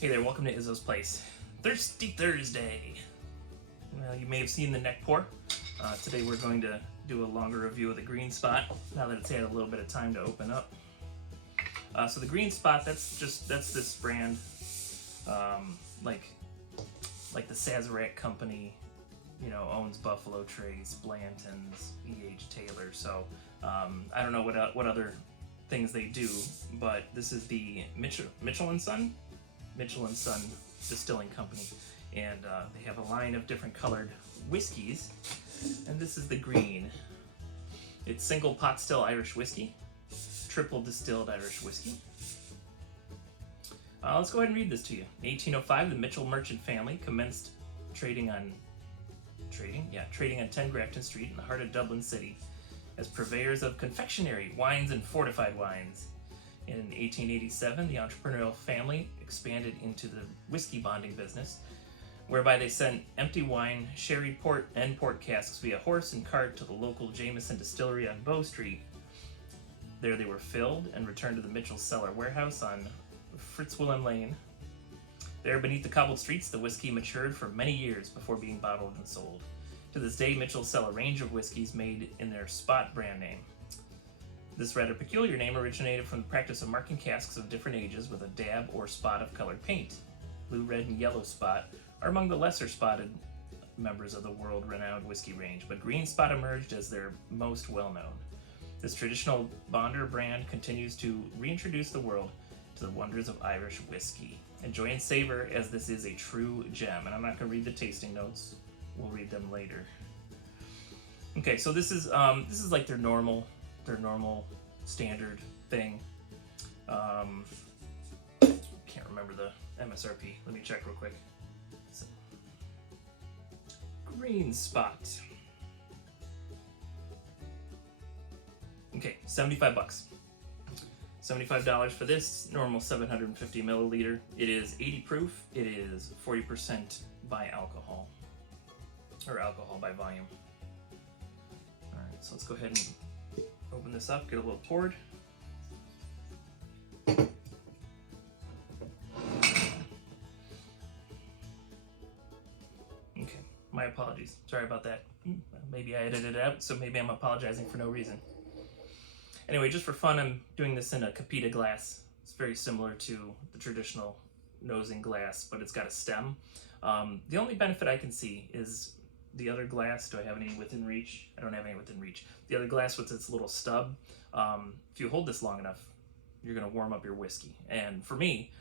Hey there, welcome to Izzo's Place. Thirsty Thursday. Well, you may have seen the neck pour. Today we're going to do a longer review of the green spot, now that it's had a little bit of time to open up. So the green spot, that's this brand, like the Sazerac company, owns Buffalo Trace, Blanton's, E.H. Taylor. So I don't know what other things they do, but this is the Mitchell & Son Distilling Company, and they have a line of different colored whiskeys, and this is the green. It's single pot still Irish whiskey, triple distilled Irish whiskey. Let's go ahead and read this to you. In 1805, the Mitchell merchant family commenced trading on 10 Grafton Street in the heart of Dublin City as purveyors of confectionery, wines, and fortified wines. In 1887, the entrepreneurial family expanded into the whiskey bonding business, whereby they sent empty wine, sherry, port, and port casks via horse and cart to the local Jameson distillery on Bow Street. There they were filled and returned to the Mitchell Cellar Warehouse on Fitzwilliam Lane. There, beneath the cobbled streets, the whiskey matured for many years before being bottled and sold. To this day, Mitchell sell a range of whiskeys made in their Spot brand name. This rather peculiar name originated from the practice of marking casks of different ages with a dab or spot of colored paint. Blue, red, and yellow spot are among the lesser spotted members of the world-renowned whiskey range, but green spot emerged as their most well-known. This traditional Bonder brand continues to reintroduce the world to the wonders of Irish whiskey. Enjoy and savor, as this is a true gem. And I'm not going to read the tasting notes. We'll read them later. Okay, so this is like their normal standard thing. Can't remember the MSRP. Let me check real quick. So, green spot. Okay, $75. $75 for this, normal 750 milliliter. It is 80 proof. It is 40% by alcohol, or alcohol by volume. All right, so let's go ahead and open this up, get a little poured. Okay, my apologies. Sorry about that. Maybe I edited it out, so maybe I'm apologizing for no reason. Anyway, just for fun, I'm doing this in a Capita glass. It's very similar to the traditional nosing glass, but it's got a stem. The only benefit I can see is the other glass. Do I have any within reach? I don't have any within reach. The other glass with its little stub, if you hold this long enough, you're going to warm up your whiskey. And for me,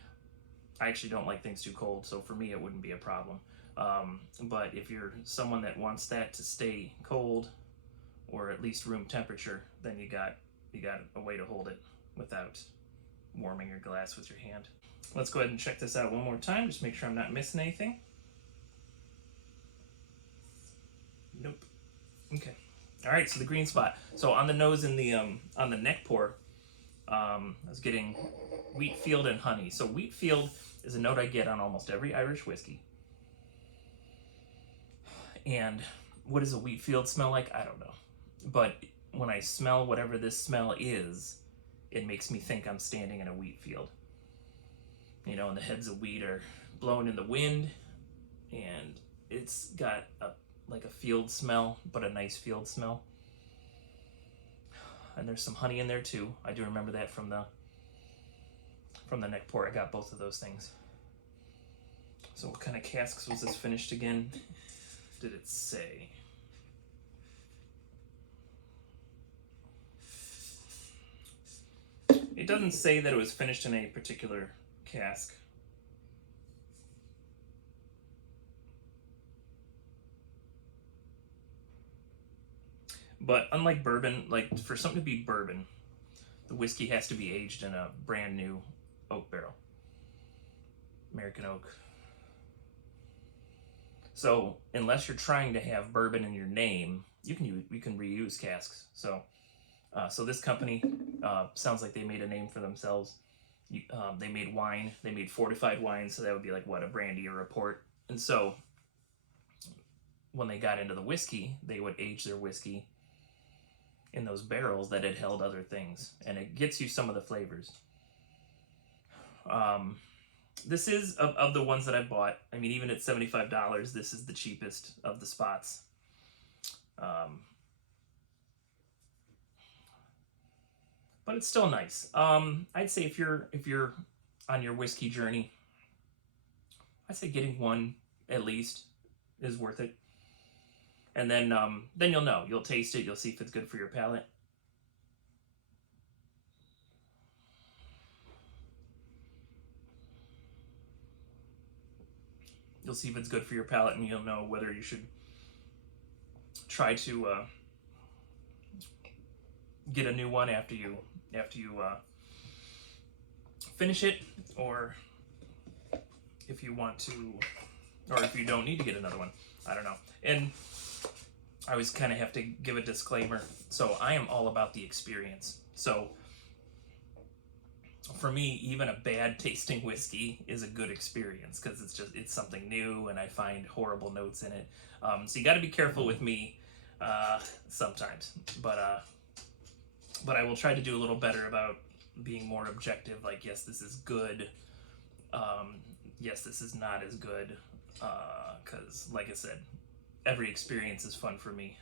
I actually don't like things too cold, so for me it wouldn't be a problem. But if you're someone that wants that to stay cold, or at least room temperature, then you got a way to hold it without warming your glass with your hand. Let's go ahead and check this out one more time, just make sure I'm not missing anything. Nope. Okay. All right, so the green spot. So on the nose and the on the neck pour, I was getting wheat field and honey. So wheat field is a note I get on almost every Irish whiskey. And what does a wheat field smell like? I don't know. But when I smell whatever this smell is, it makes me think I'm standing in a wheat field. And the heads of wheat are blowing in the wind, and it's got like a field smell, but a nice field smell. And there's some honey in there too. I do remember that from the neck pour. I got both of those things. So what kind of casks was this finished again? Did it say? It doesn't say that it was finished in a particular cask. But unlike bourbon, like for something to be bourbon, the whiskey has to be aged in a brand new oak barrel. American oak. So unless you're trying to have bourbon in your name, you can reuse casks. So this company sounds like they made a name for themselves. They made wine. They made fortified wine, so that would be like what, a brandy or a port. And so when they got into the whiskey, they would age their whiskey in those barrels that had held other things, and it gets you some of the flavors. This is, of the ones that I bought, I mean, even at $75, this is the cheapest of the spots. But it's still nice. I'd say if you're on your whiskey journey, I'd say getting one at least is worth it. And then you'll know. You'll taste it. You'll see if it's good for your palate. You'll see if it's good for your palate, and you'll know whether you should try to get a new one after you finish it, or if you want to, or if you don't need to get another one. I don't know. And I always kind of have to give a disclaimer. So I am all about the experience. So for me, even a bad tasting whiskey is a good experience because it's something new, and I find horrible notes in it. So you got to be careful with me sometimes, but I will try to do a little better about being more objective. Like, yes, this is good. Yes, this is not as good. Because, like I said, every experience is fun for me.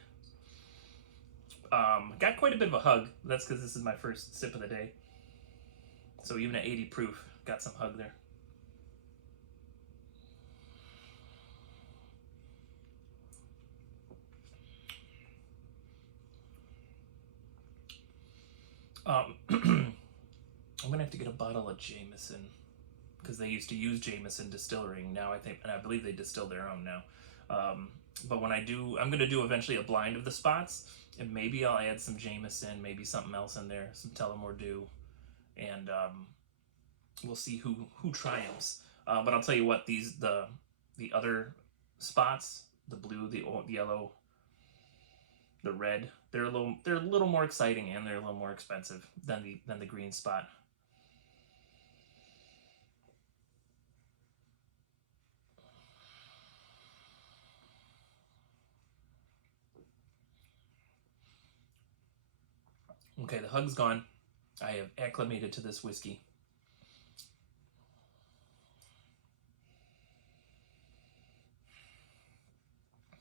Got quite a bit of a hug. That's because this is my first sip of the day. So even at 80 proof, got some hug there. I'm gonna have to get a bottle of Jameson because they used to use Jameson distilling. Now I think, and I believe they distill their own now. But when I do, I'm gonna do eventually a blind of the spots, and maybe I'll add some Jameson, maybe something else in there, some Tullamore Dew, and we'll see who triumphs. But I'll tell you what, the other spots, the blue, the yellow, the red, they're a little more exciting, and they're a little more expensive than the green spot. Okay, the hug's gone. I have acclimated to this whiskey.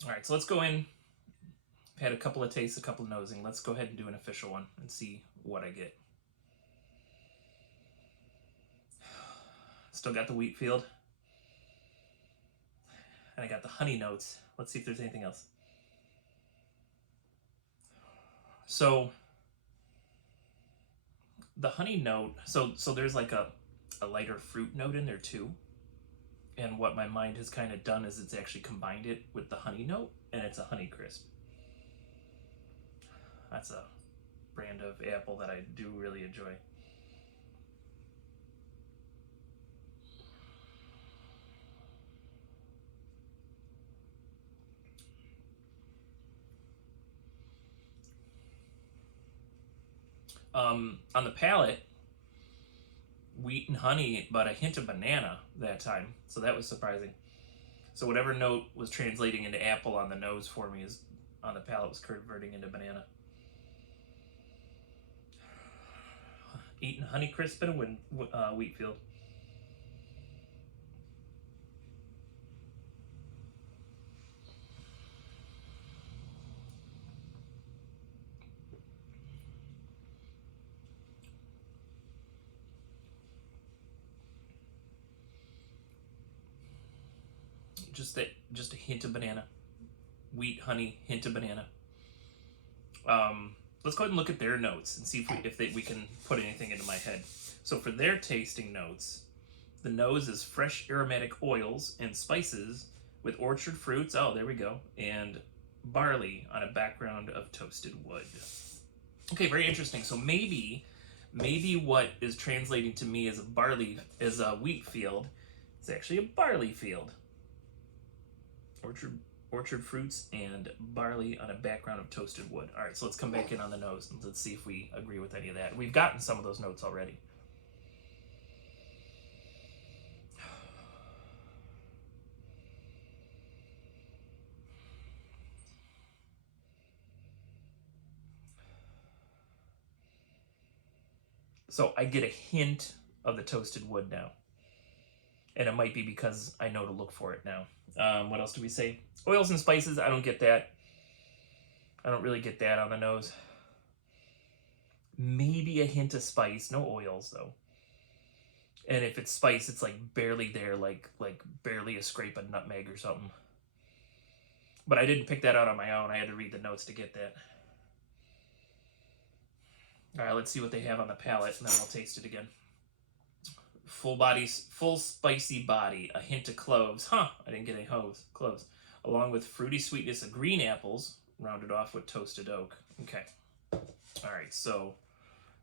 All right, so let's go in. Had a couple of tastes, a couple of nosing. Let's go ahead and do an official one and see what I get. Still got the wheat field. And I got the honey notes. Let's see if there's anything else. So the honey note, so there's like a lighter fruit note in there too. And what my mind has kind of done is it's actually combined it with the honey note, and it's a honey crisp. That's a brand of apple that I do really enjoy. On the palate, wheat and honey, but a hint of banana that time, so that was surprising. So whatever note was translating into apple on the nose for me is on the palate was converting into banana. Eating honey crisp in a wheat field. Just a hint of banana. Wheat, honey, hint of banana. Let's go ahead and look at their notes and see if we can put anything into my head. So for their tasting notes, the nose is fresh aromatic oils and spices with orchard fruits. Oh, there we go. And barley on a background of toasted wood. Okay, very interesting. So maybe what is translating to me as a wheat field is actually a barley field. Orchard fruits and barley on a background of toasted wood. All right, so let's come back in on the nose and let's see if we agree with any of that. We've gotten some of those notes already. So I get a hint of the toasted wood now. And it might be because I know to look for it now. What else do we say? Oils and spices, I don't get that. I don't really get that on the nose. Maybe a hint of spice, no oils though. And if it's spice, it's like barely there, like barely a scrape of nutmeg or something. But I didn't pick that out on my own. I had to read the notes to get that. All right, let's see what they have on the palate, and then we'll taste it again. Full spicy body, a hint of cloves. Huh, I didn't get any cloves. Along with fruity sweetness of green apples, rounded off with toasted oak. Okay. All right, so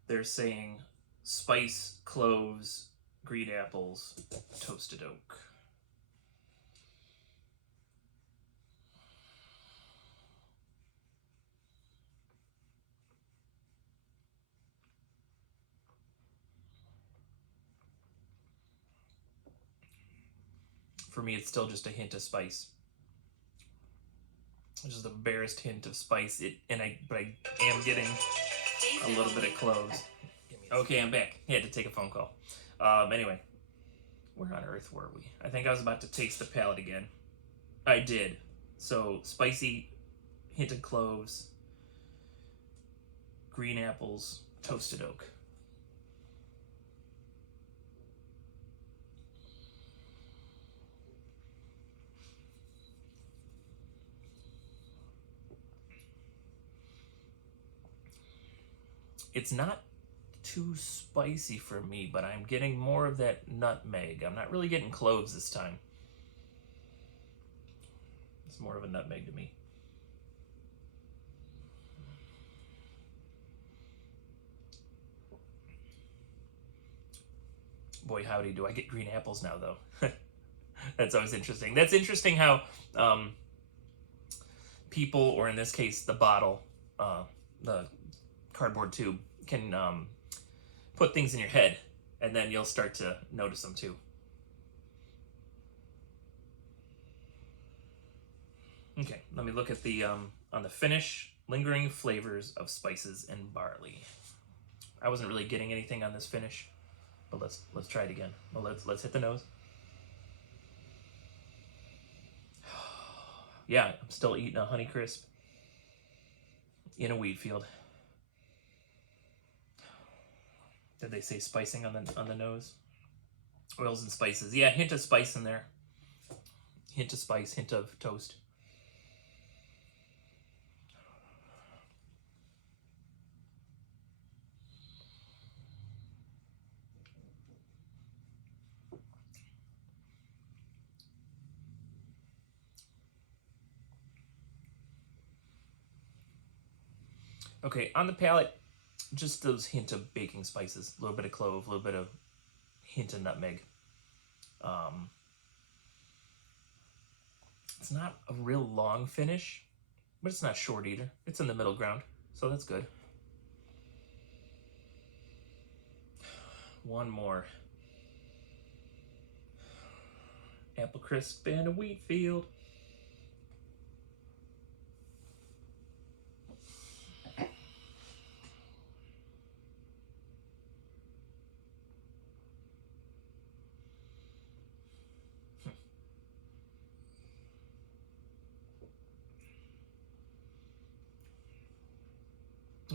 they're saying spice, cloves, green apples, toasted oak. For me, it's still just a hint of spice. Just the barest hint of spice. But I am getting a little bit of cloves. Okay, I'm back. I had to take a phone call. Anyway, where on earth were we? I think I was about to taste the palate again. I did. So spicy, hint of cloves, green apples, toasted oak. It's not too spicy for me, but I'm getting more of that nutmeg. I'm not really getting cloves this time. It's more of a nutmeg to me. Boy, howdy, do I get green apples now, though. That's always interesting. That's interesting how people, or in this case, the bottle, the cardboard tube, can put things in your head, and then you'll start to notice them too. Okay, let me look at the on the finish. Lingering flavors of spices and barley. I wasn't really getting anything on this finish, but let's try it again. Well, let's hit the nose. Yeah, I'm still eating a Honeycrisp in a wheat field. Did they say spicing on the nose? Oils and spices. Yeah, hint of spice in there. Hint of spice, hint of toast. Okay, on the palate, just those hint of baking spices, a little bit of clove, a little bit of hint of nutmeg. It's not a real long finish, but it's not short either. It's in the middle ground, so that's good. One more. Apple crisp and a wheat field.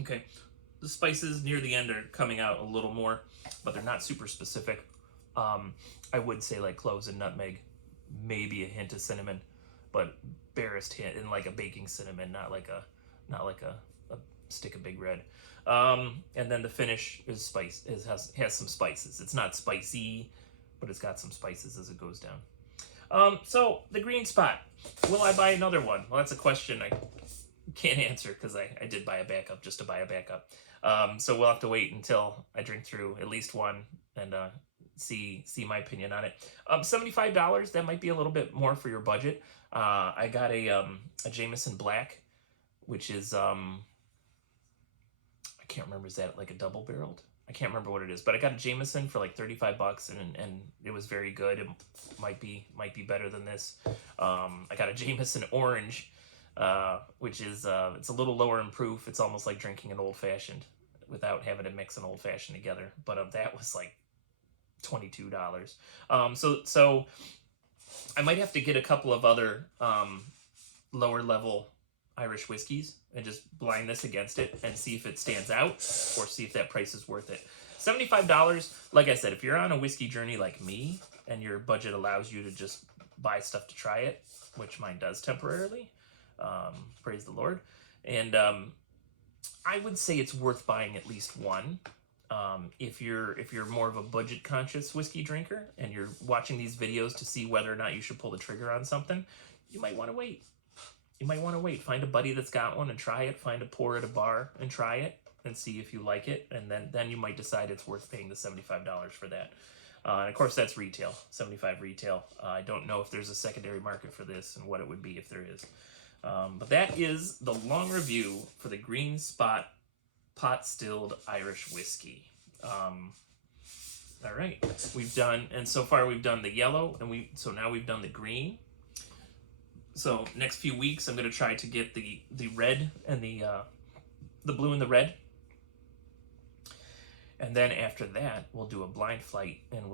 Okay, the spices near the end are coming out a little more, but they're not super specific. I would say like cloves and nutmeg, maybe a hint of cinnamon, but barest hint, and like a baking cinnamon, not like a stick of Big Red. And then the finish is has some spices. It's not spicy, but it's got some spices as it goes down. So the green spot. Will I buy another one? Well, that's a question I can't answer because I did buy a backup just to buy a backup. So we'll have to wait until I drink through at least one and see my opinion on it. $75, that might be a little bit more for your budget. I got a Jameson Black, which is I can't remember, is that like a double barreled? I can't remember what it is, but I got a Jameson for like $35 and it was very good. It might be better than this. I got a Jameson Orange, which is it's a little lower in proof. It's almost like drinking an old fashioned without having to mix an old fashioned together. But that was like $22. So I might have to get a couple of other lower level Irish whiskeys and just blind this against it and see if it stands out or see if that price is worth it. $75, like I said, if you're on a whiskey journey like me and your budget allows you to just buy stuff to try it, which mine does temporarily, praise the Lord, and I would say it's worth buying at least one. If you're more of a budget conscious whiskey drinker and you're watching these videos to see whether or not you should pull the trigger on something, you might want to wait. Find a buddy that's got one and try it. Find a pour at a bar and try it and see if you like it, and then you might decide it's worth paying the $75 for that. And of course, that's retail, $75 retail. I don't know if there's a secondary market for this and what it would be if there is. But that is the long review for the Green Spot pot stilled Irish whiskey. All right, so far we've done the yellow, and so now we've done the green. So next few weeks I'm going to try to get the red and the blue and the red. And then after that, we'll do a blind flight, and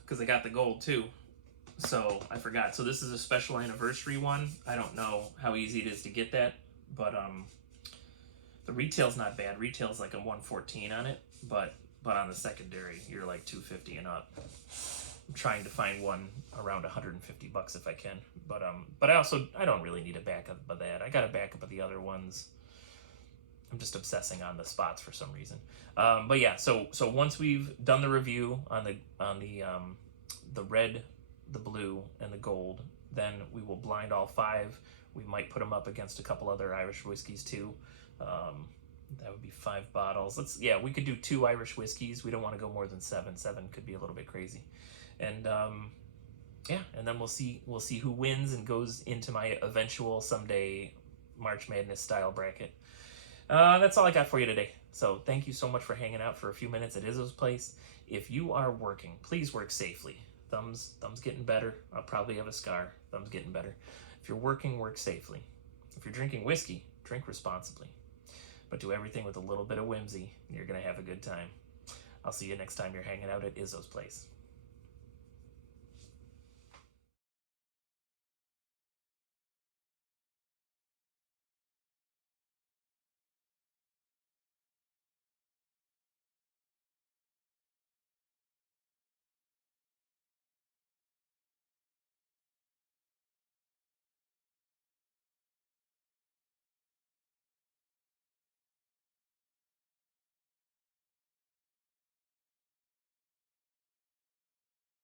because I got the gold too. So I forgot. So this is a special anniversary one. I don't know how easy it is to get that, but the retail's not bad. Retail's like a 114 on it, but on the secondary, you're like 250 and up. I'm trying to find one around $150 if I can, but I don't really need a backup of that. I got a backup of the other ones. I'm just obsessing on the spots for some reason. But yeah, so once we've done the review on the red, the blue, and the gold, then we will blind all 5. We might put them up against a couple other Irish whiskeys too. That would be 5 bottles. We could do 2 Irish whiskeys. We don't want to go more than 7. 7 could be a little bit crazy. And and then we'll see who wins and goes into my eventual someday March Madness style bracket. That's all I got for you today. So thank you so much for hanging out for a few minutes at Izzo's place. If you are working, please work safely. Thumb's getting better. I'll probably have a scar. Thumb's getting better. If you're working, work safely. If you're drinking whiskey, drink responsibly. But do everything with a little bit of whimsy. You're going to have a good time. I'll see you next time you're hanging out at Izzo's place.